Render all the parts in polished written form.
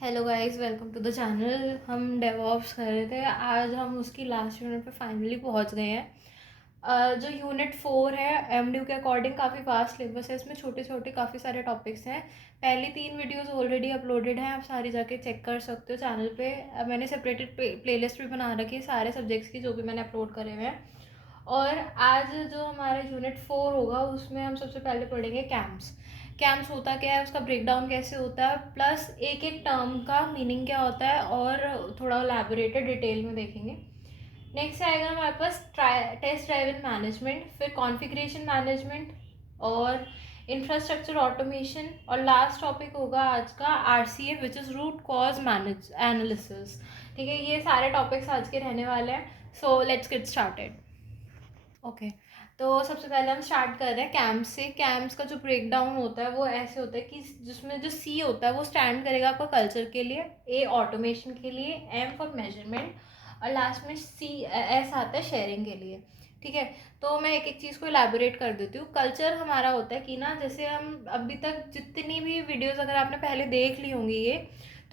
Hello guys, welcome to the channel. हम DevOps कर रहे थे। आज हम उसकी लास्ट यूनिट पे फाइनली पहुंच गए हैं। जो यूनिट 4 है, एमडीयू के अकॉर्डिंग काफ़ी वास्ट सिलेबस है। इसमें छोटे छोटे काफ़ी सारे टॉपिक्स हैं। पहली 3 वीडियोस ऑलरेडी अपलोडेड हैं, आप सारी जाके चेक कर सकते हो चैनल पे। मैंने सेपरेटेड प्लेलिस्ट भी बना रखी है सारे सब्जेक्ट्स की, जो भी मैंने अपलोड करे हुए हैं। और आज जो हमारा यूनिट 4 होगा उसमें हम सबसे पहले पढ़ेंगे कैंप्स। कैंप्स होता क्या है, उसका ब्रेकडाउन कैसे होता है, प्लस एक एक टर्म का मीनिंग क्या होता है, और थोड़ा एलैबोरेटेड डिटेल में देखेंगे। नेक्स्ट आएगा हमारे पास टेस्ट ड्राइवन मैनेजमेंट, फिर कॉन्फ़िगरेशन मैनेजमेंट और इंफ्रास्ट्रक्चर ऑटोमेशन, और लास्ट टॉपिक होगा आज का RCA, which is root cause manage analysis. ठीक है, ये सारे टॉपिक्स आज के रहने वाले हैं। So let's get started. Okay, तो सबसे पहले हम स्टार्ट कर रहे हैं कैम्प से। कैम्प्स का जो ब्रेक डाउन होता है वो ऐसे होता है कि जिसमें जो सी होता है वो स्टैंड करेगा आपका कल्चर के लिए, ए ऑटोमेशन के लिए, एम फॉर मेजरमेंट, और लास्ट में सी एस आता है शेयरिंग के लिए। ठीक है, तो मैं एक एक चीज़ को इलेबोरेट कर देती हूँ। कल्चर हमारा होता है कि ना, जैसे हम अभी तक जितनी भी वीडियोस अगर आपने पहले देख ली होंगी ये,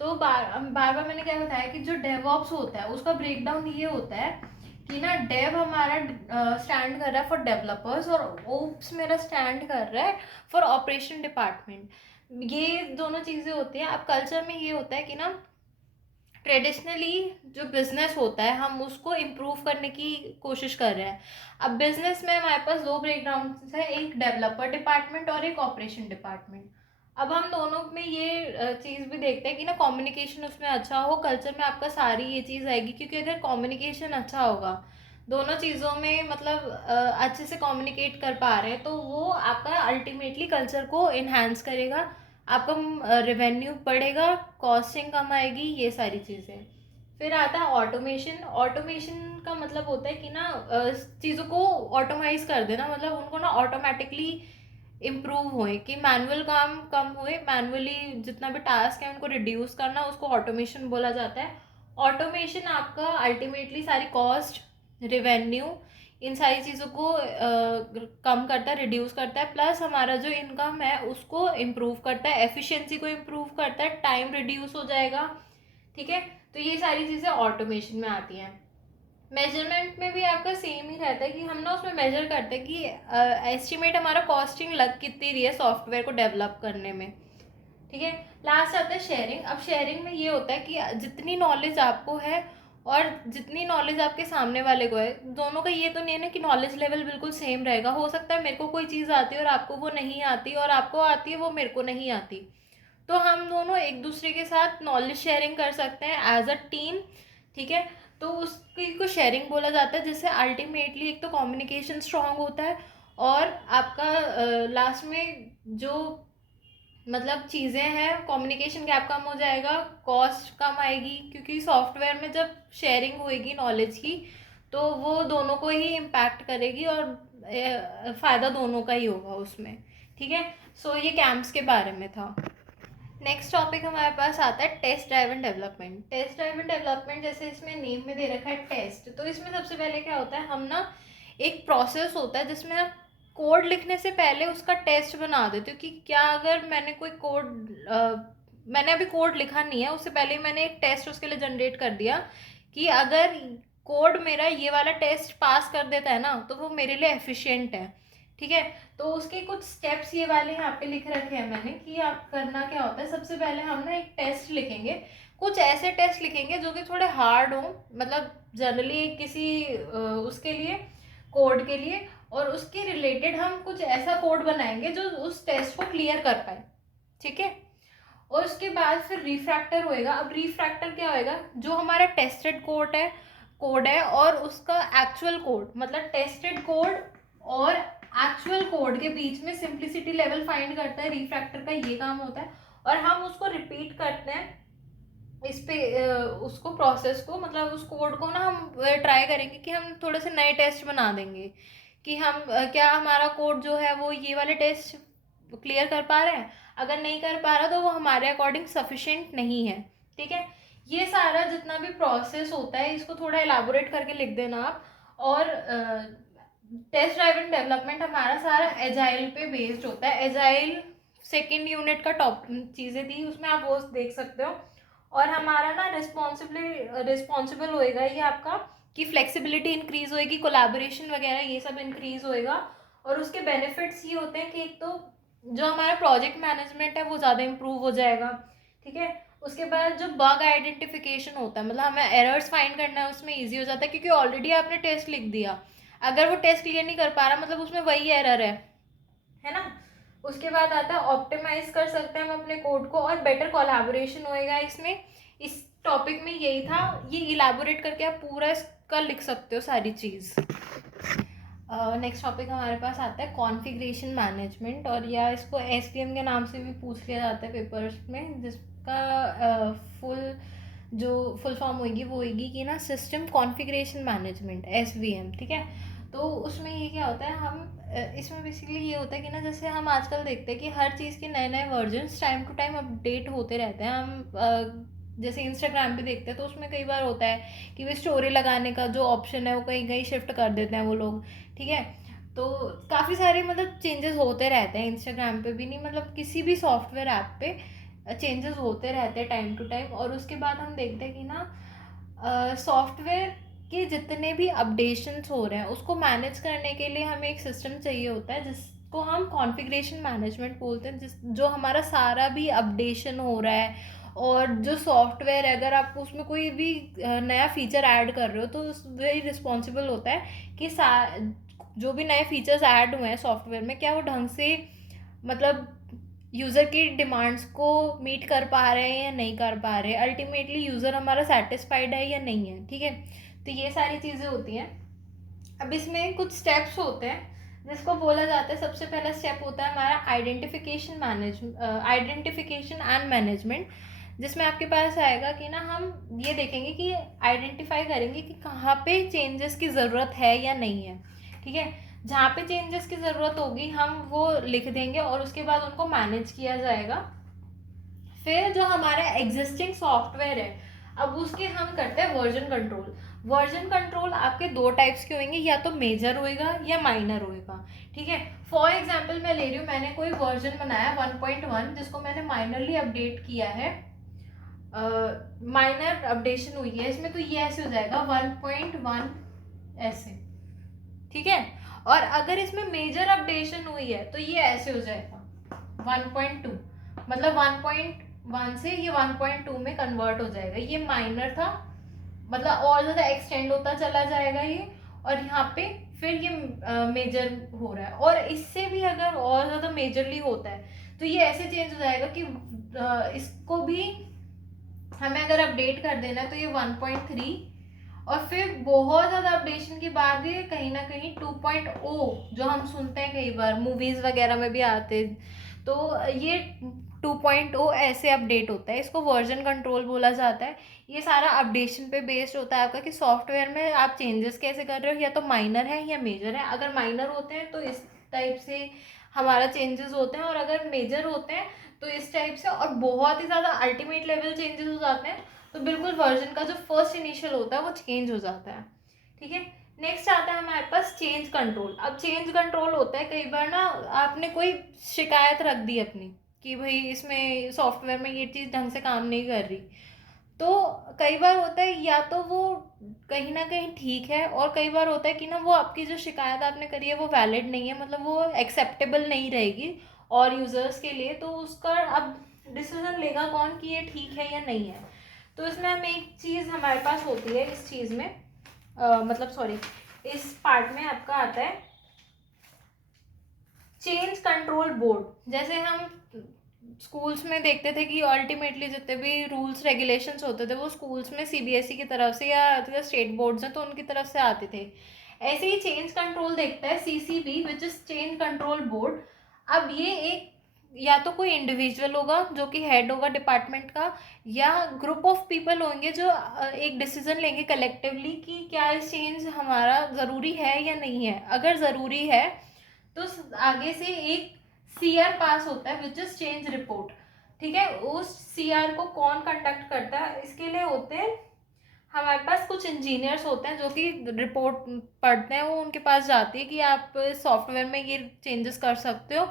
तो बार बार मैंने क्या बताया कि जो डेवऑप्स होता है उसका ब्रेकडाउन ये होता है कि ना, डेव हमारा स्टैंड कर रहा है फॉर डेवलपर्स, और ओप्स मेरा स्टैंड कर रहा है फॉर ऑपरेशन डिपार्टमेंट। ये दोनों चीज़ें होती हैं। अब कल्चर में ये होता है कि ना, ट्रेडिशनली जो बिजनेस होता है हम उसको इम्प्रूव करने की कोशिश कर रहे हैं। अब बिजनेस में हमारे पास दो ब्रेकडाउन है, एक डेवलपर डिपार्टमेंट और एक ऑपरेशन डिपार्टमेंट। अब हम दोनों में ये चीज़ भी देखते हैं कि ना, कम्युनिकेशन उसमें अच्छा हो। कल्चर में आपका सारी ये चीज़ आएगी, क्योंकि अगर कम्युनिकेशन अच्छा होगा, दोनों चीज़ों में मतलब अच्छे से कम्युनिकेट कर पा रहे हैं, तो वो आपका अल्टीमेटली कल्चर को इन्हांस करेगा, आपका रेवेन्यू बढ़ेगा, कॉस्टिंग कम आएगी, ये सारी चीज़ें। फिर आता है ऑटोमेशन। ऑटोमेशन का मतलब होता है कि ना, चीज़ों को ऑटोमाइज कर देना, मतलब उनको ना ऑटोमेटिकली इम्प्रूव हुए, कि मैनुअल काम कम हुए, मैनुअली जितना भी टास्क है उनको रिड्यूस करना, उसको ऑटोमेशन बोला जाता है। ऑटोमेशन आपका अल्टीमेटली सारी कॉस्ट, रिवेन्यू, इन सारी चीज़ों को कम करता है, रिड्यूस करता है, प्लस हमारा जो इनकम है उसको इम्प्रूव करता है, एफिशिएंसी को इम्प्रूव करता है, टाइम रिड्यूस हो जाएगा। ठीक है, तो ये सारी चीज़ें ऑटोमेशन में आती हैं। मेजरमेंट में भी आपका सेम ही रहता है कि हम ना उसमें मेजर करते हैं कि एस्टिमेट हमारा कॉस्टिंग लग कितनी रही है सॉफ्टवेयर को डेवलप करने में। ठीक है, लास्ट आता है शेयरिंग। अब शेयरिंग में ये होता है कि जितनी नॉलेज आपको है और जितनी नॉलेज आपके सामने वाले को है, दोनों का ये तो नहीं है ना कि नॉलेज लेवल बिल्कुल सेम रहेगा। हो सकता है मेरे को कोई चीज़ आती है और आपको वो नहीं आती, और आपको आती है वो मेरे को नहीं आती, तो हम दोनों एक दूसरे के साथ नॉलेज शेयरिंग कर सकते हैं एज अ टीम। ठीक है, तो उसकी को शेयरिंग बोला जाता है, जिससे अल्टीमेटली एक तो कम्युनिकेशन स्ट्रांग होता है, और आपका लास्ट में जो मतलब चीज़ें हैं, कम्युनिकेशन गैप कम हो जाएगा, कॉस्ट कम आएगी, क्योंकि सॉफ्टवेयर में जब शेयरिंग होएगी नॉलेज की, तो वो दोनों को ही इम्पैक्ट करेगी, और फ़ायदा दोनों का ही होगा उसमें। ठीक है, सो ये कैंप्स के बारे में था। नेक्स्ट टॉपिक हमारे पास आता है test driven development. Test driven development, जैसे इसमें नेम में दे रखा है टेस्ट, तो इसमें सबसे पहले क्या होता है, हम ना एक प्रोसेस होता है जिसमें आप कोड लिखने से पहले उसका टेस्ट बना देते हो कि क्या, अगर मैंने कोई कोड मैंने अभी कोड लिखा नहीं है, उससे पहले मैंने एक टेस्ट उसके लिए जनरेट कर दिया कि अगर कोड मेरा ये वाला टेस्ट पास कर देता है ना, तो वो मेरे लिए एफिशिएंट है। ठीक है, तो उसके कुछ स्टेप्स ये वाले यहाँ पे लिख रखे हैं मैंने कि आप करना क्या होता है। सबसे पहले हम ना एक टेस्ट लिखेंगे, कुछ ऐसे टेस्ट लिखेंगे जो कि थोड़े हार्ड हो, मतलब जनरली किसी उसके लिए, कोड के लिए, और उसके रिलेटेड हम कुछ ऐसा कोड बनाएंगे जो उस टेस्ट को क्लियर कर पाए। ठीक है, और उसके बाद फिर रिफ्रैक्टर होएगा। अब रिफ्रैक्टर क्या होएगा, जो हमारा टेस्टेड कोड है और उसका एक्चुअल कोड, मतलब टेस्टेड कोड और एक्चुअल कोड के बीच में सिंप्लिसिटी लेवल फाइंड करता है। रिफ्रैक्टर का ये काम होता है, और हम उसको रिपीट करते हैं इस पे, उसको प्रोसेस को, मतलब उस कोड को ना हम ट्राई करेंगे कि हम थोड़े से नए टेस्ट बना देंगे कि हम क्या हमारा कोड जो है वो ये वाले टेस्ट क्लियर कर पा रहे हैं। अगर नहीं कर पा रहा तो वो हमारे अकॉर्डिंग सफिशिएंट नहीं है। ठीक है, ये सारा जितना भी प्रोसेस होता है इसको थोड़ा एलाबोरेट करके लिख देना आप। और टेस्ट ड्राइवन डेवलपमेंट हमारा सारा एजाइल पे बेस्ड होता है। एजाइल सेकेंड यूनिट का टॉप चीज़ें थी, उसमें आप वो देख सकते हो। और हमारा ना रिस्पॉन्सिबल होएगा ये आपका, कि फ्लेक्सिबिलिटी इंक्रीज होएगी, कोलैबोरेशन वगैरह ये सब इंक्रीज होएगा। और उसके बेनिफिट्स ये होते हैं कि एक तो जो हमारा प्रोजेक्ट मैनेजमेंट है वो ज़्यादा इम्प्रूव हो जाएगा, ठीक है। उसके बाद जो बग आइडेंटिफिकेशन होता है, मतलब हमें एरर्स फाइंड करना है उसमें ईजी हो जाता है, क्योंकि ऑलरेडी आपने टेस्ट लिख दिया, अगर वो टेस्ट क्लियर नहीं कर पा रहा मतलब उसमें वही एरर है ना। उसके बाद आता है ऑप्टिमाइज कर सकते हैं हम अपने कोड को, और बेटर कोलैबोरेशन होएगा इसमें। इस टॉपिक में यही था, ये इलैबोरेट करके आप पूरा इसका लिख सकते हो सारी चीज़। नेक्स्ट टॉपिक हमारे पास आता है कॉन्फ़िगरेशन मैनेजमेंट, और या इसको एसवीएम के नाम से भी पूछ लिया जाता है पेपर्स में, जिसका फुल फॉर्म होगी वो होगी कि ना सिस्टम कॉन्फ़िगरेशन मैनेजमेंट, एसवीएम, ठीक है। तो उसमें ये क्या होता है, हम इसमें बेसिकली ये होता है कि ना जैसे हम आजकल देखते हैं कि हर चीज़ के नए नए versions time to time update होते रहते हैं। हम जैसे इंस्टाग्राम पे देखते हैं तो उसमें कई बार होता है कि वे स्टोरी लगाने का जो ऑप्शन है वो कहीं कहीं शिफ्ट कर देते हैं वो लोग, ठीक है। तो काफ़ी सारे मतलब चेंजेस होते रहते हैं इंस्टाग्राम पे भी नहीं, मतलब किसी भी सॉफ्टवेयर ऐप पे चेंजेस होते रहते हैं टाइम टू टाइम। और उसके बाद हम देखते हैं कि ना सॉफ्टवेयर के जितने भी अपडेशंस हो रहे हैं उसको मैनेज करने के लिए हमें एक सिस्टम चाहिए होता है जिसको हम कॉन्फ़िगरेशन मैनेजमेंट बोलते हैं, जो हमारा सारा भी अपडेशन हो रहा है। और जो सॉफ्टवेयर है अगर आप उसमें कोई भी नया फीचर ऐड कर रहे हो तो वही रिस्पॉन्सिबल होता है कि जो भी नए फीचर्स ऐड हुए हैं सॉफ्टवेयर में क्या वो ढंग से मतलब यूज़र की डिमांड्स को मीट कर पा रहे हैं या नहीं कर पा रहे, अल्टीमेटली यूज़र हमारा सेटिस्फाइड है या नहीं है, ठीक है। तो ये सारी चीज़ें होती हैं। अब इसमें कुछ स्टेप्स होते हैं जिसको बोला जाता है, सबसे पहला स्टेप होता है हमारा आइडेंटिफिकेशन एंड मैनेजमेंट, जिसमें आपके पास आएगा कि ना हम ये देखेंगे कि आइडेंटिफाई करेंगे कि कहाँ पे चेंजेस की ज़रूरत है या नहीं है, ठीक है। जहाँ पे चेंजेस की ज़रूरत होगी हम वो लिख देंगे और उसके बाद उनको मैनेज किया जाएगा। फिर जो हमारा एग्जिस्टिंग सॉफ्टवेयर है अब उसके हम करते हैं वर्जन कंट्रोल। वर्जन कंट्रोल आपके दो टाइप्स के होंगे, या तो मेजर होएगा या माइनर होएगा, ठीक है। फॉर एग्जांपल मैं ले रही हूँ, मैंने कोई वर्जन बनाया 1.1 जिसको मैंने माइनरली अपडेट किया है, माइनर अपडेशन हुई है इसमें, तो ये ऐसे हो जाएगा 1.1 ऐसे, ठीक है। और अगर इसमें मेजर अपडेशन हुई है तो ये ऐसे हो जाएगा 1.2, मतलब 1.1 से ये 1.2 में कन्वर्ट हो जाएगा। ये माइनर था, मतलब और ज़्यादा एक्सटेंड होता चला जाएगा ये, और यहाँ पे फिर ये मेजर हो रहा है। और इससे भी अगर और ज़्यादा मेजरली होता है तो ये ऐसे चेंज हो जाएगा कि इसको भी हमें अगर अपडेट कर देना है तो ये 1.3, और फिर बहुत ज़्यादा अपडेशन के बाद ये कहीं ना कहीं 2.0 जो हम सुनते हैं कई बार मूवीज़ वगैरह में भी आते, तो ये 2.0 ऐसे अपडेट होता है, इसको वर्जन कंट्रोल बोला जाता है। ये सारा अपडेशन पे बेस्ड होता है आपका कि सॉफ्टवेयर में आप चेंजेस कैसे कर रहे हो, या तो माइनर है या मेजर है। अगर माइनर होते हैं तो इस टाइप से हमारा चेंजेस होते हैं, और अगर मेजर होते हैं तो इस टाइप से, और बहुत ही ज़्यादा अल्टीमेट लेवल चेंजेस हो जाते हैं तो बिल्कुल वर्जन का जो फर्स्ट इनिशियल होता है वो चेंज हो जाता है, ठीक है। नेक्स्ट आता है हमारे पास चेंज कंट्रोल। अब चेंज कंट्रोल होता है कई बार ना आपने कोई शिकायत रख दी अपनी कि भाई इसमें सॉफ्टवेयर में ये चीज़ ढंग से काम नहीं कर रही, तो कई बार होता है या तो वो कहीं ना कहीं ठीक है, और कई बार होता है कि ना वो आपकी जो शिकायत आपने करी है वो वैलिड नहीं है, मतलब वो एक्सेप्टेबल नहीं रहेगी और यूज़र्स के लिए, तो उसका अब डिसीजन लेगा कौन कि ये ठीक है या नहीं है। तो इसमें हम एक चीज़ हमारे पास होती है इस चीज़ में, मतलब सॉरी, इस पार्ट में आपका आता है चेंज कंट्रोल बोर्ड। जैसे हम स्कूल्स में देखते थे कि अल्टीमेटली जितने भी रूल्स रेगुलेशंस होते थे वो स्कूल्स में सीबीएसई की तरफ से या स्टेट बोर्ड्स हैं तो उनकी तरफ से आते थे, ऐसे ही चेंज कंट्रोल देखता है CCB which is change control board. अब ये एक या तो कोई इंडिविजुअल होगा जो कि हेड होगा डिपार्टमेंट का, या ग्रुप ऑफ पीपल होंगे जो एक डिसीजन लेंगे कलेक्टिवली कि क्या ये चेंज हमारा ज़रूरी है या नहीं है। अगर ज़रूरी है तो आगे से एक सीआर पास होता है विच इज चेंज रिपोर्ट, ठीक है। उस सीआर को कौन कंडक्ट करता है, इसके लिए होते हैं हमारे पास कुछ इंजीनियर्स होते हैं जो कि रिपोर्ट पढ़ते हैं, वो उनके पास जाती है कि आप सॉफ्टवेयर में ये चेंजेस कर सकते हो,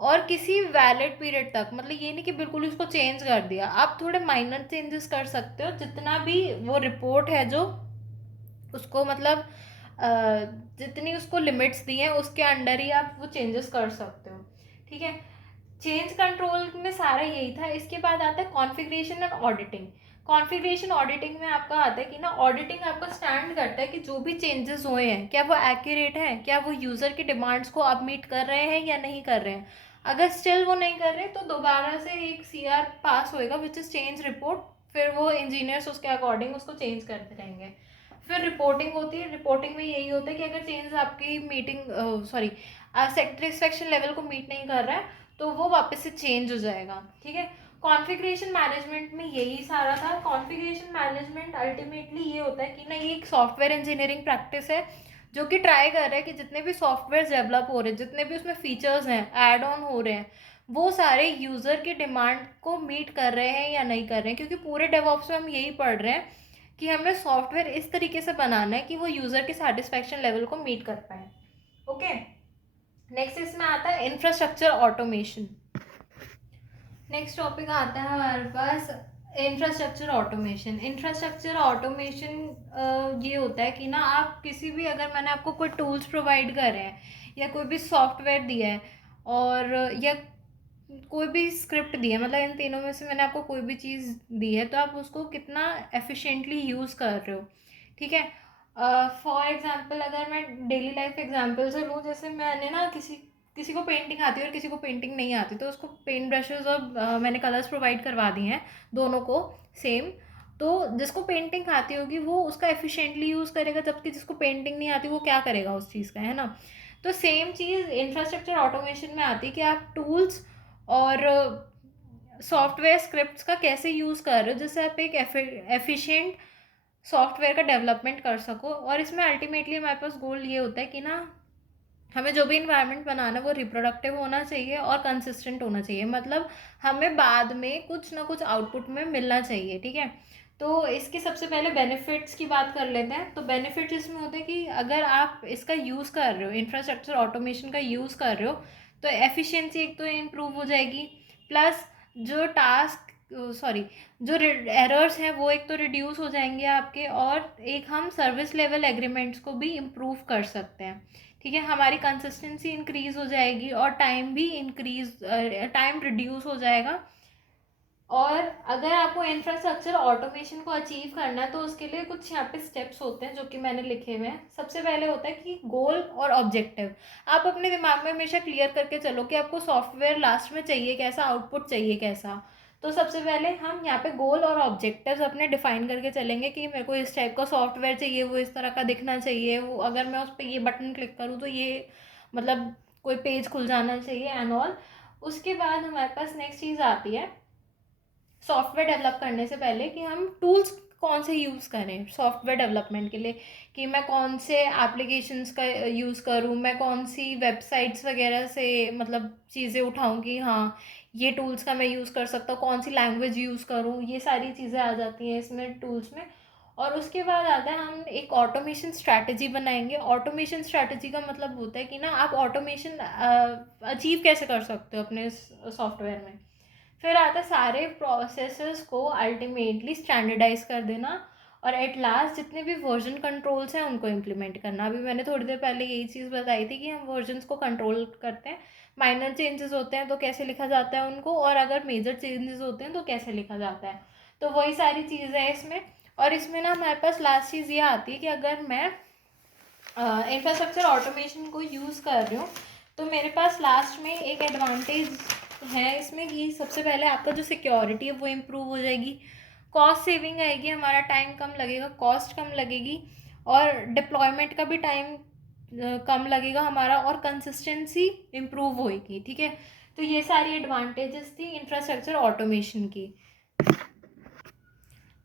और किसी वैलिड पीरियड तक, मतलब ये नहीं कि बिल्कुल उसको चेंज कर दिया, आप थोड़े माइनर चेंजेस कर सकते हो, जितना भी वो रिपोर्ट है जो उसको मतलब जितनी उसको लिमिट्स दी हैं उसके अंडर ही आप वो चेंजेस कर सकते हो, ठीक है। चेंज कंट्रोल में सारा यही था। इसके बाद आता है कॉन्फ़िगरेशन और ऑडिटिंग। कॉन्फ़िगरेशन ऑडिटिंग में आपका आता है कि ना, ऑडिटिंग आपका स्टैंड करता है कि जो भी चेंजेस हुए हैं क्या वो एक्यूरेट हैं, क्या वो यूज़र की डिमांड्स को आप मीट कर रहे हैं या नहीं कर रहे हैं। अगर स्टिल वो नहीं कर रहे तो दोबारा से एक CR पास होएगा विच इज़ चेंज रिपोर्ट, फिर वो इंजीनियर्स उसके अकॉर्डिंग उसको चेंज करते रहेंगे। फिर रिपोर्टिंग होती है। रिपोर्टिंग में यही होता है कि अगर चेंज आपकी मीटिंग सॉरी सेटिस्फेक्शन लेवल को मीट नहीं कर रहा है तो वो वापस से चेंज हो जाएगा, ठीक है। कॉन्फ़िगरेशन मैनेजमेंट में यही सारा था। कॉन्फ़िगरेशन मैनेजमेंट अल्टीमेटली ये होता है कि ना, ये एक सॉफ्टवेयर इंजीनियरिंग प्रैक्टिस है जो कि ट्राई कर रहा है कि जितने भी सॉफ्टवेयर डेवलप हो रहे हैं, जितने भी उसमें फीचर्स हैं ऐड ऑन हो रहे हैं, वो सारे यूज़र की डिमांड को मीट कर रहे हैं या नहीं कर रहे हैं। क्योंकि पूरे डेवऑप्स में हम यही पढ़ रहे हैं कि हमें सॉफ्टवेयर इस तरीके से बनाना है कि वो यूज़र की सेटिस्फेक्शन लेवल को मीट कर पाए। ओके, नेक्स्ट इसमें आता है इंफ्रास्ट्रक्चर ऑटोमेशन। नेक्स्ट टॉपिक आता है हमारे पास इंफ्रास्ट्रक्चर ऑटोमेशन। इंफ्रास्ट्रक्चर ऑटोमेशन ये होता है कि ना, आप किसी भी, अगर मैंने आपको कोई टूल्स प्रोवाइड कर रहे हैं या कोई भी सॉफ्टवेयर दिया है और या कोई भी स्क्रिप्ट दी है, मतलब इन तीनों में से मैंने आपको कोई भी चीज़ दी है, तो आप उसको कितना एफिशिएंटली यूज़ कर रहे हो, ठीक है। फॉर एग्जांपल अगर मैं डेली लाइफ एग्जांपल से लूँ, जैसे मैंने ना किसी किसी को पेंटिंग आती है और किसी को पेंटिंग नहीं आती, तो उसको पेंट ब्रशेस और मैंने कलर्स प्रोवाइड करवा दिए हैं दोनों को सेम। तो जिसको पेंटिंग आती होगी वो उसका एफिशिएंटली यूज़ करेगा, जबकि जिसको पेंटिंग नहीं आती वो क्या करेगा उस चीज़ का, है ना। तो सेम चीज़ इंफ्रास्ट्रक्चर ऑटोमेशन में आती है कि आप टूल्स और सॉफ्टवेयर स्क्रिप्ट्स का कैसे यूज़ कर रहे हो जिससे आप एक एफिशिएंट सॉफ्टवेयर का डेवलपमेंट कर सको। और इसमें अल्टीमेटली हमारे पास गोल ये होता है कि ना, हमें जो भी इन्वायरमेंट बनाना है वो रिप्रोडक्टिव होना चाहिए और कंसिस्टेंट होना चाहिए, मतलब हमें बाद में कुछ ना कुछ आउटपुट में मिलना चाहिए, ठीक है। तो इसके सबसे पहले बेनिफिट्स की बात कर लेते हैं। तो बेनिफिट्स इसमें होते हैं कि अगर आप इसका यूज़ कर रहे हो, इंफ्रास्ट्रक्चर ऑटोमेशन का यूज़ कर रहे हो, तो एफिशिएंसी एक तो इम्प्रूव हो जाएगी, प्लस जो टास्क सॉरी जो एरर्स हैं वो एक तो रिड्यूस हो जाएंगे आपके, और एक हम सर्विस लेवल एग्रीमेंट्स को भी इम्प्रूव कर सकते हैं, ठीक है। हमारी कंसिस्टेंसी इंक्रीज हो जाएगी और टाइम भी टाइम रिड्यूस हो जाएगा। और अगर आपको इंफ्रास्ट्रक्चर ऑटोमेशन को अचीव करना है तो उसके लिए कुछ यहाँ पे स्टेप्स होते हैं जो कि मैंने लिखे हुए हैं। सबसे पहले होता है कि गोल और ऑब्जेक्टिव। आप अपने दिमाग में हमेशा क्लियर करके चलो कि आपको सॉफ्टवेयर लास्ट में चाहिए कैसा, आउटपुट चाहिए कैसा। तो सबसे पहले हम यहाँ पे गोल और ऑब्जेक्टिव्स अपने डिफाइन करके चलेंगे कि मेरे को इस टाइप का सॉफ्टवेयर चाहिए, वो इस तरह का दिखना चाहिए, वो अगर मैं उस पर ये बटन क्लिक करूँ तो ये मतलब कोई पेज खुल जाना चाहिए एंड ऑल। उसके बाद हमारे पास नेक्स्ट चीज़ आती है सॉफ्टवेयर डेवलप करने से पहले कि हम टूल्स कौन से यूज़ करें सॉफ्टवेयर डेवलपमेंट के लिए, कि मैं कौन से एप्लीकेशंस का यूज़ करूँ, मैं कौन सी वेबसाइट्स वगैरह से मतलब चीज़ें उठाऊँ कि हाँ ये टूल्स का मैं यूज़ कर सकता हूँ, कौन सी लैंग्वेज यूज़ करूँ, ये सारी चीज़ें आ जाती हैं इसमें टूल्स में। और उसके बाद आता है हम एक ऑटोमेशन स्ट्रैटेजी बनाएंगे। ऑटोमेशन स्ट्रैटेजी का मतलब होता है कि ना, आप ऑटोमेशन अचीव कैसे कर सकते हो अपने सॉफ्टवेयर में। फिर आता है सारे प्रोसेसेस को अल्टीमेटली स्टैंडर्डाइज कर देना, और एट लास्ट जितने भी वर्जन कंट्रोल्स हैं उनको इम्प्लीमेंट करना। अभी मैंने थोड़ी देर पहले यही चीज़ बताई थी कि हम वर्जन्स को कंट्रोल करते हैं, माइनर चेंजेस होते हैं तो कैसे लिखा जाता है उनको, और अगर मेजर चेंजेस होते हैं तो कैसे लिखा जाता है। तो वही सारी चीज़ें हैं इसमें। और इसमें ना हमारे पास लास्ट चीज़ ये आती है कि अगर मैं इंफ्रास्ट्रक्चर ऑटोमेशन को यूज़ कर रही हूँ तो मेरे पास लास्ट में एक एडवांटेज है इसमें कि सबसे पहले आपका जो सिक्योरिटी है वो इम्प्रूव हो जाएगी, कॉस्ट सेविंग आएगी, हमारा टाइम कम लगेगा, कॉस्ट कम लगेगी, और डिप्लॉयमेंट का भी टाइम कम लगेगा हमारा, और कंसिस्टेंसी इम्प्रूव होएगी, ठीक है। तो ये सारी एडवांटेजेस थी इंफ्रास्ट्रक्चर ऑटोमेशन की।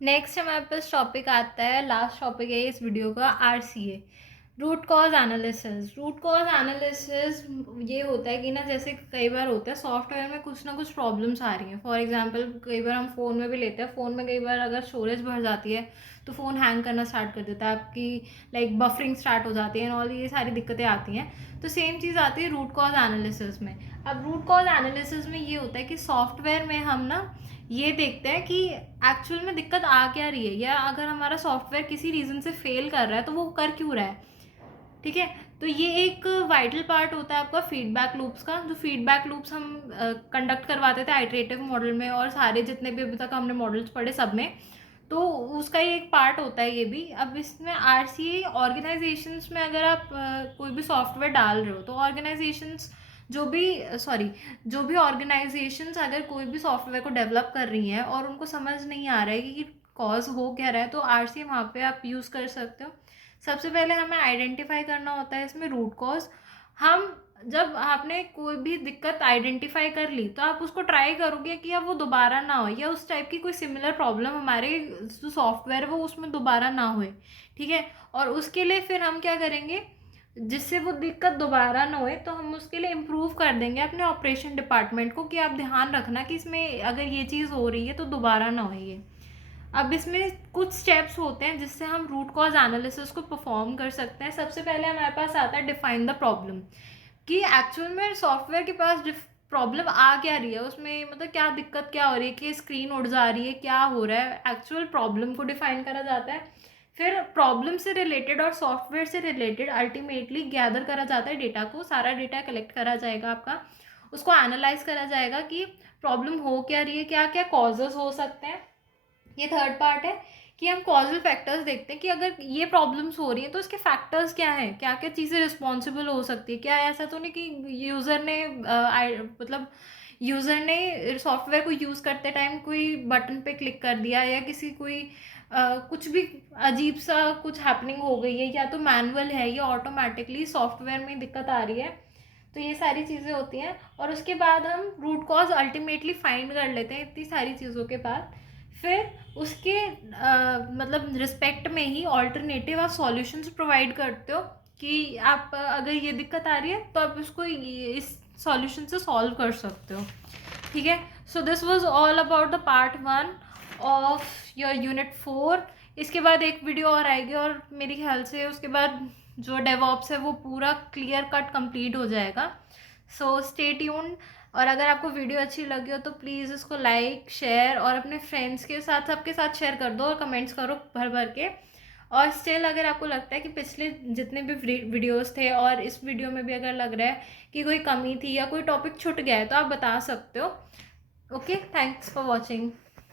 नेक्स्ट हमारे पास टॉपिक आता है, लास्ट टॉपिक है इस वीडियो का, RCA, root cause analysis. Root cause analysis ये होता है कि ना, जैसे कई बार होता है सॉफ्टवेयर में कुछ ना कुछ प्रॉब्लम्स आ रही हैं। फॉर एग्जांपल कई बार हम फ़ोन में भी लेते हैं, फ़ोन में कई बार अगर स्टोरेज भर जाती है तो फ़ोन हैंग करना स्टार्ट कर देता है, आपकी लाइक बफरिंग स्टार्ट हो जाती है और ये सारी दिक्कतें आती हैं। तो सेम चीज़ आती है रूट कॉज एनालिसिस में। अब रूट कॉज एनालिसिस में ये होता है कि सॉफ्टवेयर में हम ना ये देखते हैं कि एक्चुअल में दिक्कत आ क्या रही है, या अगर हमारा सॉफ्टवेयर किसी रीज़न से फेल कर रहा है तो वो कर क्यों रहा है। ठीक है, तो ये एक वाइटल पार्ट होता है आपका फीडबैक लूप्स का। जो फीडबैक लूप्स हम कंडक्ट करवाते थे आइटरेटिव मॉडल में, और सारे जितने भी अभी तक हमने मॉडल्स पढ़े सब में, तो उसका ही एक पार्ट होता है ये भी। अब इसमें आरसीए ऑर्गेनाइजेशंस में अगर आप कोई भी सॉफ्टवेयर डाल रहे हो तो ऑर्गेनाइजेशंस जो भी ऑर्गेनाइजेशंस अगर कोई भी सॉफ्टवेयर को डेवलप कर रही हैं और उनको समझ नहीं आ रहा है कि कॉज हो क्या रहा है, तो आरसीए वहाँ पे आप यूज़ कर सकते हो। सबसे पहले हमें आइडेंटिफाई करना होता है इसमें रूट कॉज। हम जब आपने कोई भी दिक्कत आइडेंटिफाई कर ली तो आप उसको ट्राई करोगे कि अब वो दोबारा ना हो, या उस टाइप की कोई सिमिलर प्रॉब्लम हमारे जो सॉफ्टवेयर है वो उसमें दोबारा ना होए। ठीक है, और उसके लिए फिर हम क्या करेंगे, जिससे वो दिक्कत दोबारा ना होए, तो हम उसके लिए इम्प्रूव कर देंगे अपने ऑपरेशन डिपार्टमेंट को कि आप ध्यान रखना कि इसमें अगर ये चीज़ हो रही है तो दोबारा ना हो ये। अब इसमें कुछ स्टेप्स होते हैं जिससे हम रूट कॉज एनालिसिस को परफॉर्म कर सकते हैं। सबसे पहले हमारे पास आता है डिफाइन द प्रॉब्लम, कि एक्चुअल में सॉफ्टवेयर के पास प्रॉब्लम आ क्या रही है, उसमें मतलब क्या दिक्कत क्या हो रही है, कि स्क्रीन उड़ जा रही है, क्या हो रहा है, एक्चुअल प्रॉब्लम को डिफाइन करा जाता है। फिर प्रॉब्लम से रिलेटेड और सॉफ्टवेयर से रिलेटेड अल्टीमेटली गैदर करा जाता है डेटा को, सारा डेटा कलेक्ट करा जाएगा आपका, उसको एनालाइज करा जाएगा कि प्रॉब्लम हो क्या रही है, क्या क्या कॉजेज हो सकते हैं। ये थर्ड पार्ट है कि हम कॉजल फैक्टर्स देखते हैं कि अगर ये प्रॉब्लम्स हो रही हैं तो इसके फैक्टर्स क्या हैं, क्या क्या चीज़ें रिस्पॉन्सिबल हो सकती है। क्या ऐसा तो नहीं कि यूज़र ने मतलब यूज़र ने सॉफ्टवेयर को यूज़ करते टाइम कोई बटन पे क्लिक कर दिया, या किसी कोई कुछ भी अजीब सा कुछ हैपनिंग हो गई है, या तो मैनुअल है या ऑटोमेटिकली सॉफ्टवेयर में दिक्कत आ रही है। तो ये सारी चीज़ें होती हैं, और उसके बाद हम रूट कॉज अल्टीमेटली फाइंड कर लेते हैं इतनी सारी चीज़ों के बाद। फिर उसके मतलब रिस्पेक्ट में ही ऑल्टरनेटिव आप सॉल्यूशंस प्रोवाइड करते हो, कि आप अगर ये दिक्कत आ रही है तो आप इसको इस सॉल्यूशन से सॉल्व कर सकते हो। ठीक है, so this was all about the part 1 of your unit 4। इसके बाद एक वीडियो और आएगी, और मेरे ख्याल से उसके बाद जो डेवऑप्स है वो पूरा क्लियर कट कंप्लीट हो जाएगा। So stay tuned. और अगर आपको वीडियो अच्छी लगी हो तो प्लीज़ इसको लाइक शेयर और अपने फ्रेंड्स के साथ सबके साथ शेयर कर दो, और कमेंट्स करो भर भर के। और स्टिल अगर आपको लगता है कि पिछले जितने भी वीडियोस थे और इस वीडियो में भी अगर लग रहा है कि कोई कमी थी या कोई टॉपिक छूट गया है तो आप बता सकते हो। Okay, thanks for watching.